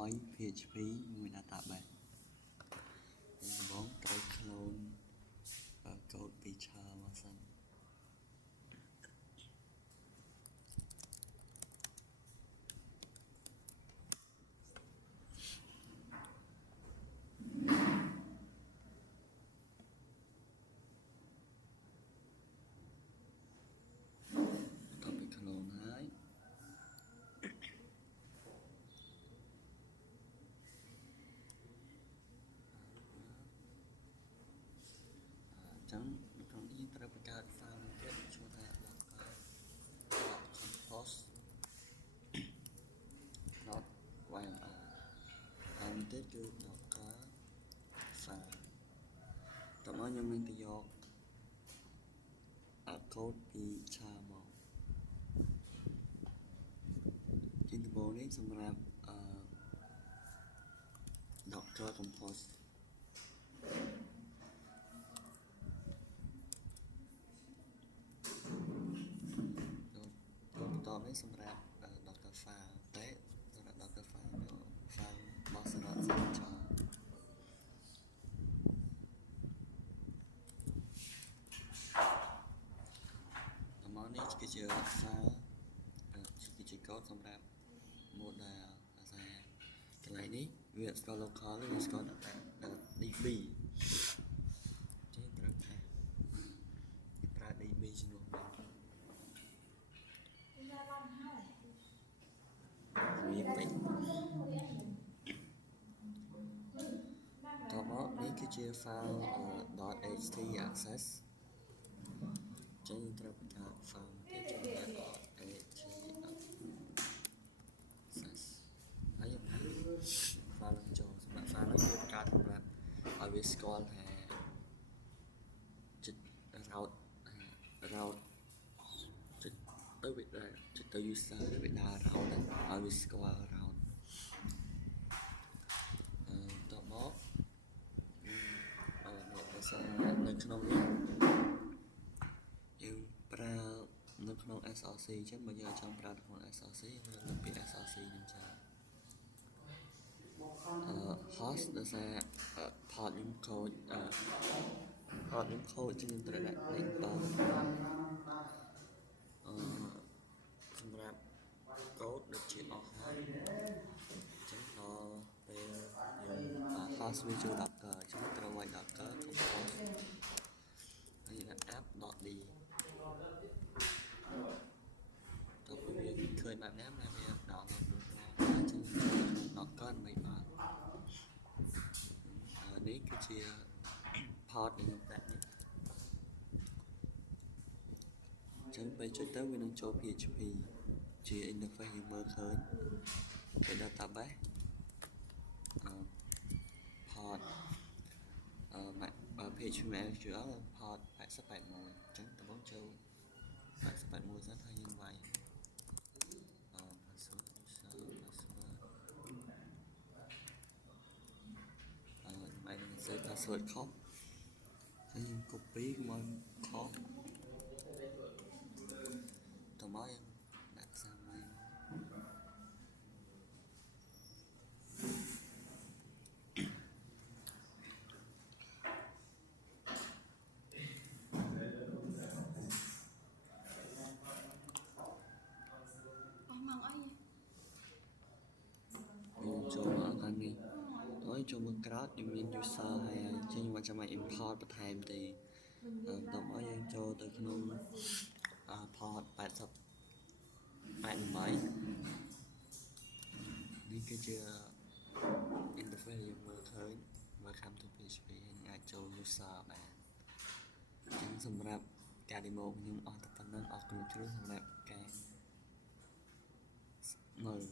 deploy PHP មួយ database ដំបូងត្រូវ clone code ពីឆាមកសិនទៅពី clone ហើយចឹងក្នុងនេះត្រូវបង្កើត file ទៀតឈ្មោះថា docker.compose .yaml ហើយទៀតគឺ docker file តើមកខ្ញុំនឹងទៅយកcode ពីឆាមកជាដំបូងនេះសម្រាប់docker composeបន្ទាប់នេះសម្រាប់ docker file តែសម្រាប់ docker file របស់សារៈសិក្សាមកនេះគឺជា file គឺជា code សម្រាប់ model ភាសាកន្លែងនេះវាស្គាល់ local វាស្គាល់តែ DB ចេះត្រូវប្រើ DB ជំនួសមកវាពេញតមកនេះគឺជា file .htaccess ចេញត្រូវបង្កើត file ទៀតជា .htccess ហើយ file នឹងចូលសម្រាប់ file នេះបង្កើតសម្រាប់ឲ្យវាស្គាល់ថាចិត្ត route ចិត្តទៅវាចិត្តទៅ user វាដើរ route ឲ្យវាស្គាល់ route តមកភាសានៅក្នុងនេះយើងប្រើនៅក្នុង src អញ្ចឹងបើយើងចង់ប្រើនៅក្នុង src យើងលើកពី src នឹងចាhost ដោយសារ port ខ្ញុំ code ជាងត្រូវដាក់ link ដល់សម្រាប់ code ដូចជាអស់ហើយអញ្ចឹងដល់ពេលយើង host វាចូល docker អញ្ចឹងត្រូវឲ្យ docker compose ហើយដាក់ app.d ទៅវាឃើញបែបណាវា download មកអញ្ចឹង docker មិនបាននេះគឺជា port ដែលខ្ញុំដាក់នេះអញ្ចឹងពេលចុចទៅវានឹងចូល PHP ជា interface យើងមើលឃើញពី database port PHP MySQL port 8081អញ្ចឹងដំបូងចូល8081សិនហើយយើងវាយpassword user password មិនសេ password ខុសហើយយើង copy មកខុសតមកយើងដាក់សាមញ្ញចូលមកខាងនេះហើយចូលមកក្រោតយើងមាន user ហើយចេញមកចាំឲ្យ import បន្ថែមទេតោះមកយើងចូលទៅក្នុង port 88នេះគឺជា interface យើងមើលឃើញ welcome to PHP ហើយនឹងអាចចូល user បានអញ្ចឹងសម្រាប់ការ demo ខ្ញុំអស់តែប៉ុណ្្នឹងអរគុណជ្រុលសម្រាប់ការមើល